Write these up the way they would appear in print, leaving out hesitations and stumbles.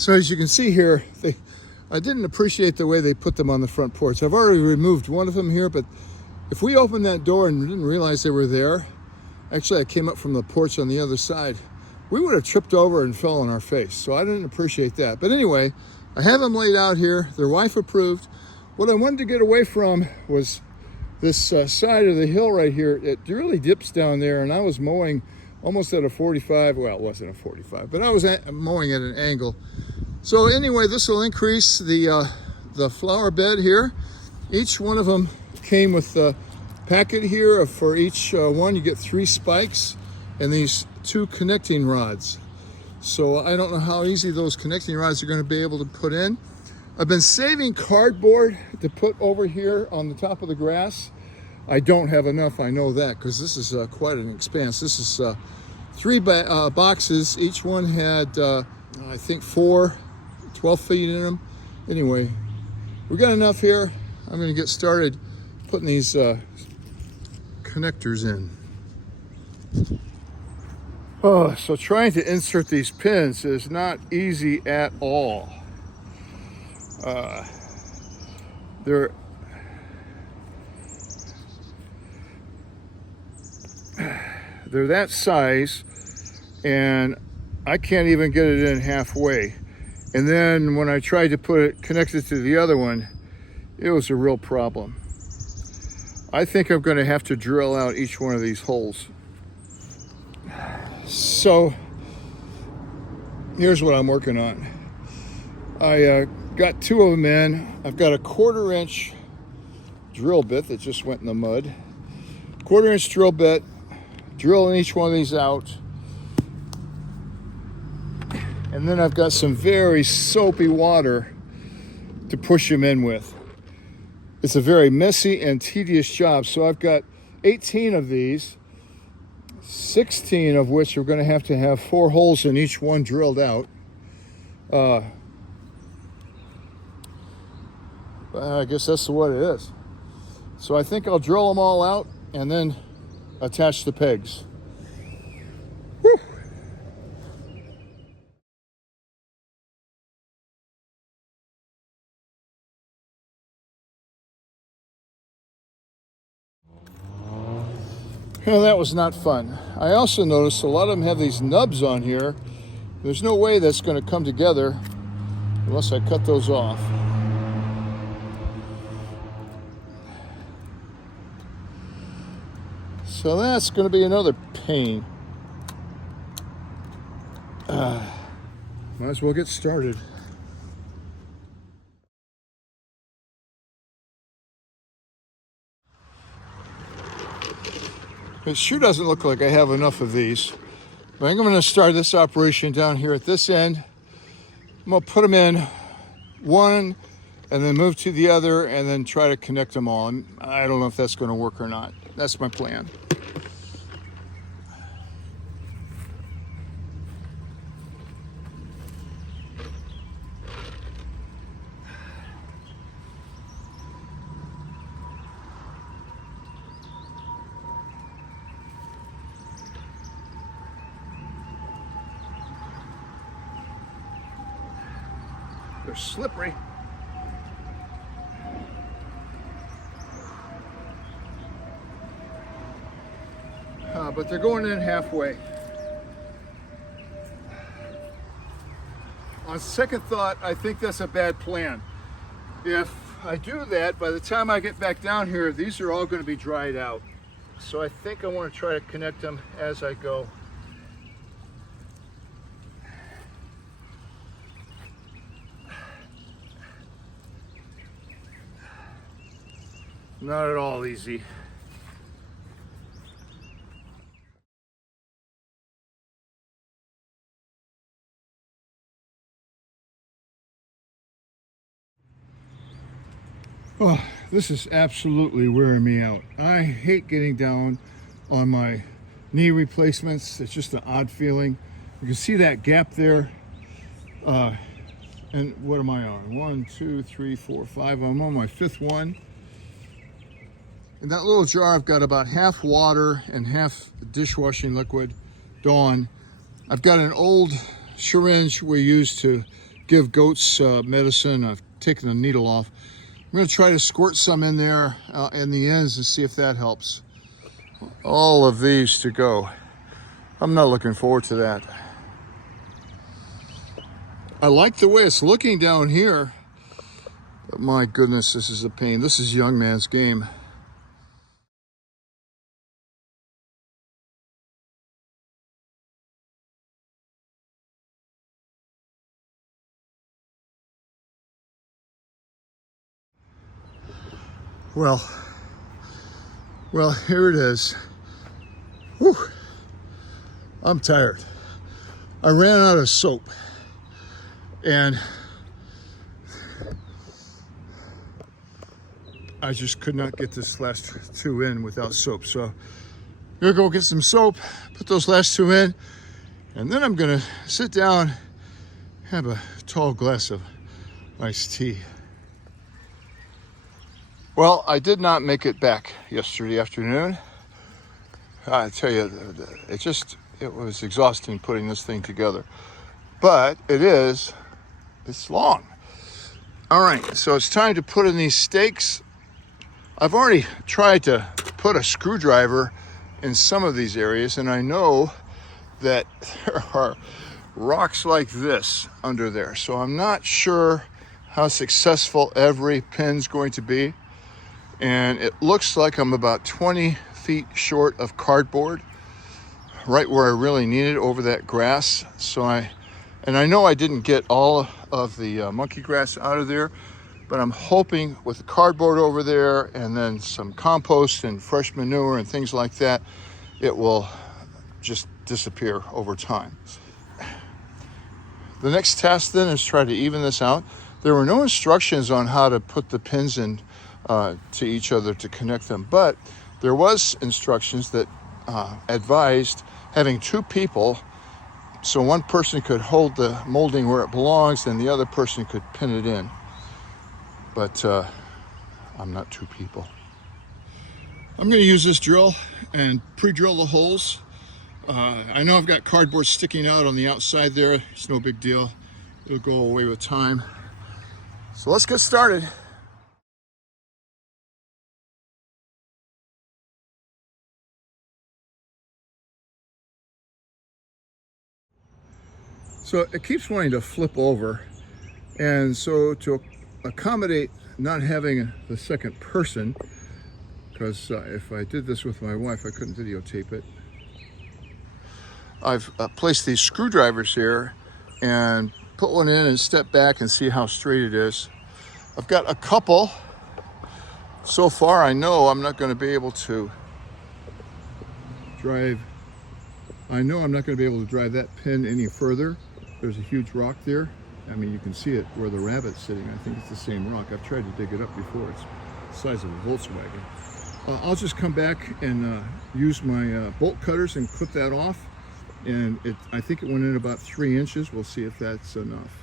So as you can see here, I didn't appreciate the way they put them on the front porch. I've already removed one of them here, but if we opened that door and didn't realize they were there, actually I came up from the porch on the other side, we would have tripped over and fell on our face. So I didn't appreciate that. But anyway, I have them laid out here. They're wife approved. What I wanted to get away from was this side of the hill right here. It really dips down there, and I was mowing almost at a 45. Well, it wasn't a 45, but I was mowing at an angle. So anyway, this will increase the flower bed here. Each one of them came with a packet here. For each one, you get 3 spikes and these 2 connecting rods. So I don't know how easy those connecting rods are going to be able to put in. I've been saving cardboard to put over here on the top of the grass. I don't have enough, I know that, because this is quite an expanse. This is 3 boxes. Each one had, I think, 12 feet in them. Anyway, we got enough here. I'm going to get started putting these connectors in. Oh, so trying to insert these pins is not easy at all. They're that size, and I can't even get it in halfway. And then when I tried to connect it to the other one, it was a real problem. I think I'm going to have to drill out each one of these holes. So here's what I'm working on. I got 2 of them in. I've got a 1/4 inch drill bit that just went in the mud. 1/4 inch drill bit, drilling each one of these out. And then I've got some very soapy water to push them in with. It's a very messy and tedious job. So I've got 18 of these, 16 of which are going to have 4 holes in each one drilled out. I guess that's what it is. So I think I'll drill them all out and then attach the pegs. Whew. Well, that was not fun. I also noticed a lot of them have these nubs on here. There's no way that's going to come together unless I cut those off. So that's going to be another pain. Might as well get started. It sure doesn't look like I have enough of these. But I'm going to start this operation down here at this end. I'm going to put them in one and then move to the other and then try to connect them all. I don't know if that's going to work or not. That's my plan. They're slippery. But they're going in halfway. On second thought, I think that's a bad plan. If I do that, by the time I get back down here, these are all going to be dried out. So I think I want to try to connect them as I go. Not at all easy. Oh, this is absolutely wearing me out. I hate getting down on my knee replacements. It's just an odd feeling. You can see that gap there. And what am I on? 1, 2, 3, 4, 5. I'm on my 5th one. In that little jar, I've got about half water and half dishwashing liquid, Dawn. I've got an old syringe we used to give goats medicine. I've taken the needle off. I'm going to try to squirt some in there in the ends and see if that helps. All of these to go. I'm not looking forward to that. I like the way it's looking down here, but my goodness, this is a pain. This is young man's game. Well, here it is. Whew. I'm tired. I ran out of soap, and I just could not get this last two in without soap. So I'm gonna go get some soap, put those last two in, and then I'm gonna sit down, have a tall glass of iced tea. Well, I did not make it back yesterday afternoon. I tell you, it was exhausting putting this thing together. But it's long. All right, so it's time to put in these stakes. I've already tried to put a screwdriver in some of these areas, and I know that there are rocks like this under there. So I'm not sure how successful every pin's going to be. And it looks like I'm about 20 feet short of cardboard, right where I really need it, over that grass. So I know I didn't get all of the monkey grass out of there, but I'm hoping with the cardboard over there and then some compost and fresh manure and things like that, it will just disappear over time. The next task then is try to even this out. There were no instructions on how to put the pins in to each other to connect them, but there was instructions that advised having two people, so one person could hold the molding where it belongs and the other person could pin it in. But I'm not two people. I'm going to use this drill and pre-drill the holes. I know I've got cardboard sticking out on the outside there. It's no big deal. It'll go away with time. So let's get started. So it keeps wanting to flip over, and so to accommodate not having the second person, because if I did this with my wife, I couldn't videotape it. I've placed these screwdrivers here and put one in and step back and see how straight it is. I've got a couple. So far, I know I'm not going to be able to drive. I know I'm not going to be able to drive that pin any further. There's a huge rock there. I mean, you can see it where the rabbit's sitting. I think it's the same rock. I've tried to dig it up before. It's the size of a Volkswagen. I'll just come back and use my bolt cutters and clip that off. And I think it went in about 3 inches. We'll see if that's enough.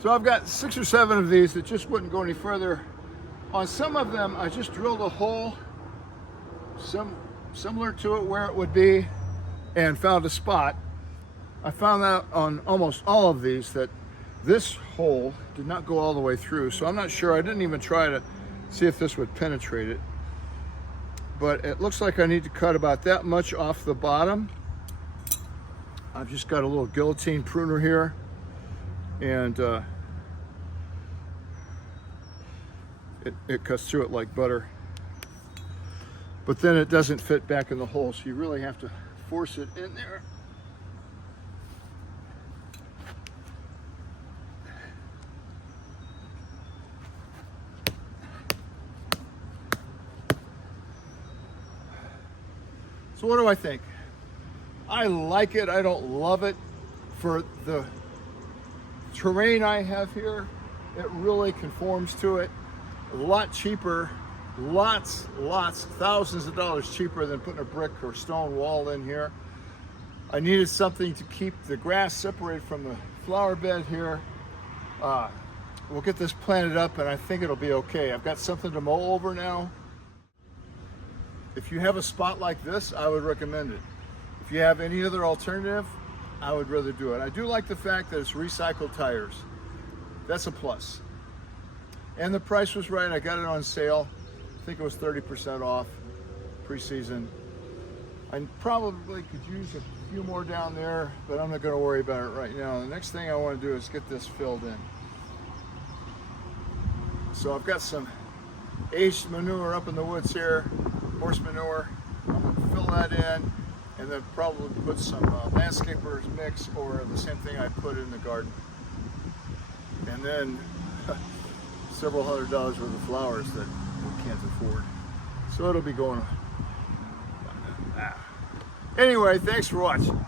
So I've got 6 or 7 of these that just wouldn't go any further. On some of them, I just drilled a hole similar to it where it would be and found a spot. I found out on almost all of these that this hole did not go all the way through. So I'm not sure. I didn't even try to see if this would penetrate it. But it looks like I need to cut about that much off the bottom. I've just got a little guillotine pruner here. And it cuts through it like butter, but then it doesn't fit back in the hole, so you really have to force it in there. So what do I think? I like it. I don't love it. For the terrain I have here, it really conforms to it. A lot cheaper, lots, thousands of dollars cheaper than putting a brick or stone wall in here. I needed something to keep the grass separated from the flower bed here. We'll get this planted up and I think it'll be okay. I've got something to mow over now. If you have a spot like this, I would recommend it. If you have any other alternative, I would rather do it. I do like the fact that it's recycled tires. That's a plus. And the price was right. I got it on sale. I think it was 30% off pre-season. I probably could use a few more down there, but I'm not going to worry about it right now. The next thing I want to do is get this filled in. So I've got some aged manure up in the woods here, horse manure. I'm going to fill that in and then probably put some landscapers mix or the same thing I put in the garden. And then several $100s worth of flowers that we can't afford. So it'll be going on. Anyway, thanks for watching.